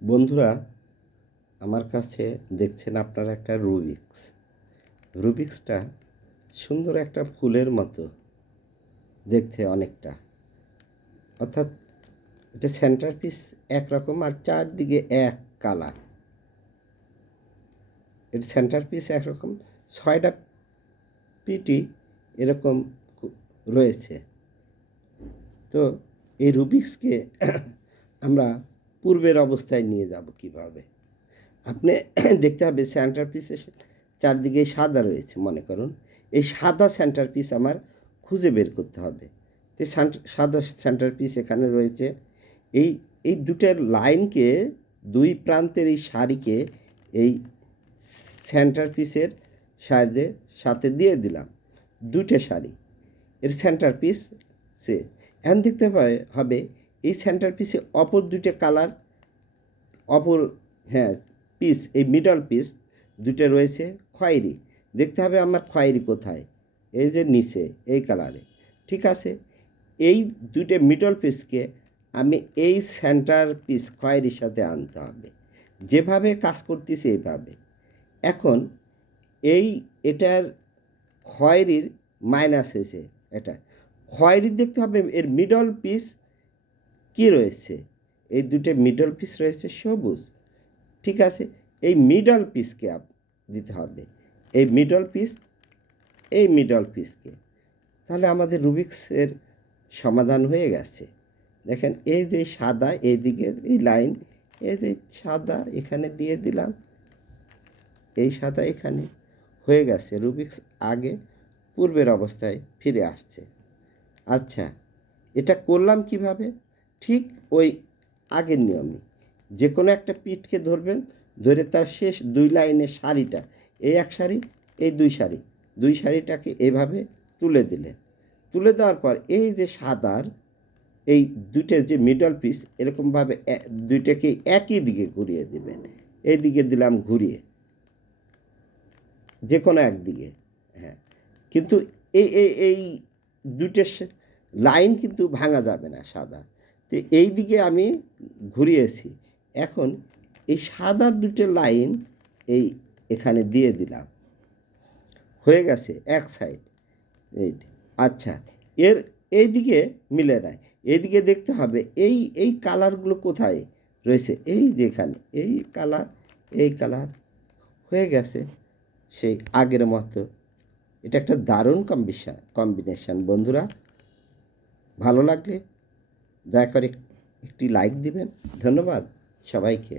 বন্ধুরা, আমার কাছে দেখছেন আপনারা একটা রুবিক্সটা সুন্দর একটা ফুলের মতো দেখতে অনেকটা, অর্থাৎ এটা সেন্টার পিস একরকম আর চারদিকে এক কালার। এটা সেন্টার পিস একরকম, 6টা পিটি এরকম রয়েছে। তো এই রুবিক্সকে আমরা পূর্বের অবস্থায় নিয়ে যাব কিভাবে? আপনি দেখতে হবে সেন্টার পিসের চারদিকে সাদা রয়েছে, মনে করুন এই সাদা সেন্টার পিস আমার খুঁজে বের করতে হবে। তো সাদা সেন্টার পিস এখানে রয়েছে। এই এই দুটার লাইনকে, দুই প্রান্তের এই সারিকে এই সেন্টার পিসের সাথে দিয়ে দিলাম, দুটো সারি এর সেন্টার পিস সে। এখন দেখতে হবে এই সেন্টার পিসে অপর দুটো কালার, অপর হ্যাঁ পিস, এই মিডল পিস দুটো রয়েছে খয়েরি। দেখতে হবে আমার খয়েরি কোথায়, এই যে নিচে এই কালারে। ঠিক আছে, এই দুটো মিডল পিসকে আমি এই সেন্টার পিস খয়েরির সাথে আনতে হবে। যেভাবে কাজ করতেছি এইভাবে। এখন এটার খয়েরির মাইনাস হয়েছে, এটা খয়েরির দেখতে হবে এর মিডল পিস কি রয়েছে। এই দুটো মিডল পিস রয়েছে সবুজ। ঠিক আছে, এই মিডল পিসকে দিতে হবে, এই মিডল পিসকে। তাহলে আমাদের রুবিক্সের সমাধান হয়ে গেছে। দেখেন এই যে সাদা, এইদিকে এই লাইন, এই যে সাদা এখানে দিয়ে দিলাম, এই সাদা এখানে হয়ে গেছে। রুবিক্স আগে পূর্বের অবস্থায় ফিরে আসছে। আচ্ছা, এটা করলাম কিভাবে? ঠিক ওই আগের নিয়মে যে কোনো একটা পিঠকে ধরবেন, ধরে তার শেষ দুই লাইনের সারিটা, এই এক সারি, এই দুই সারিটাকে এভাবে তুলে দিলেন। তুলে দেওয়ার পর এই যে সাদার এই দুইটার যে মিডল পিস, এরকমভাবে দুইটাকে একই দিকে ঘুরিয়ে দেবেন। এই দিকে দিলাম ঘুরিয়ে, যে কোনো একদিকে। হ্যাঁ, কিন্তু এই এই এই দুইটা লাইন কিন্তু ভাঙা যাবে না সাদা। তো এই দিকে আমি ঘুরিয়েছি। এখন এই সাদার দুটো লাইন এই এখানে দিয়ে দিলাম, হয়ে গেছে এক সাইড। এই আচ্ছা, এই দিকে মিলে নাই, এইদিকে দেখতে হবে এই কালারগুলো কোথায় রয়েছে। এই যেখানে এই কালার হয়ে গেছে সেই আগের মতো। এটা একটা দারুণ কম্বিনেশান। বন্ধুরা, ভালো লাগলে দয়া করে একটি লাইক দিবেন। ধন্যবাদ সবাইকে।